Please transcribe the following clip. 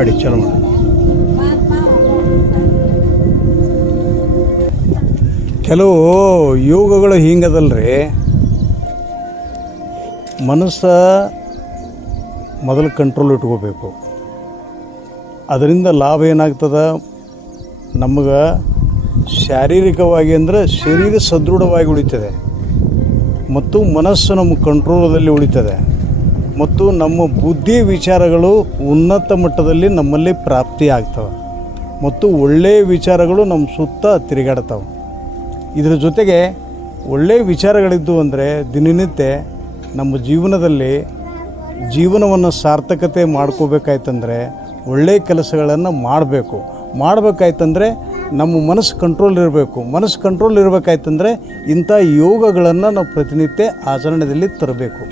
ಅಡಿ ಚಲೋ ಮಾಡಿ. ಕೆಲವು ಯೋಗಗಳು ಹಿಂಗದಲ್ರಿ, ಮನಸ್ಸು ಮೊದಲು ಕಂಟ್ರೋಲ್ ಇಟ್ಕೋಬೇಕು. ಅದರಿಂದ ಲಾಭ ಏನಾಗ್ತದೆ ನಮಗೆ ಶಾರೀರಿಕವಾಗಿ ಅಂದರೆ ಶರೀರ ಸದೃಢವಾಗಿ ಉಳಿತದೆ ಮತ್ತು ಮನಸ್ಸು ನಮ್ಮ ಕಂಟ್ರೋಲದಲ್ಲಿ ಉಳಿತದೆ ಮತ್ತು ನಮ್ಮ ಬುದ್ಧಿ ವಿಚಾರಗಳು ಉನ್ನತ ಮಟ್ಟದಲ್ಲಿ ನಮ್ಮಲ್ಲಿ ಪ್ರಾಪ್ತಿ ಆಗ್ತವೆ ಮತ್ತು ಒಳ್ಳೆಯ ವಿಚಾರಗಳು ನಮ್ಮ ಸುತ್ತ ತಿರುಗಾಡ್ತವೆ. ಇದರ ಜೊತೆಗೆ ಒಳ್ಳೆಯ ವಿಚಾರಗಳಿದ್ದು ಅಂದರೆ ದಿನನಿತ್ಯ ನಮ್ಮ ಜೀವನದಲ್ಲಿ ಜೀವನವನ್ನು ಸಾರ್ಥಕತೆ ಮಾಡ್ಕೋಬೇಕಾಯ್ತಂದ್ರೆ ಒಳ್ಳೆಯ ಕೆಲಸಗಳನ್ನು ಮಾಡಬೇಕಾಯ್ತಂದ್ರೆ ನಮ್ಮ ಮನಸ್ಸು ಕಂಟ್ರೋಲ್ ಇರಬೇಕು. ಮನಸ್ಸು ಕಂಟ್ರೋಲ್ ಇರಬೇಕಾಯ್ತಂದ್ರೆ ಇಂಥ ಯೋಗಗಳನ್ನು ನಾವು ಪ್ರತಿನಿತ್ಯ ಆಚರಣೆಯಲ್ಲಿ ತರಬೇಕು.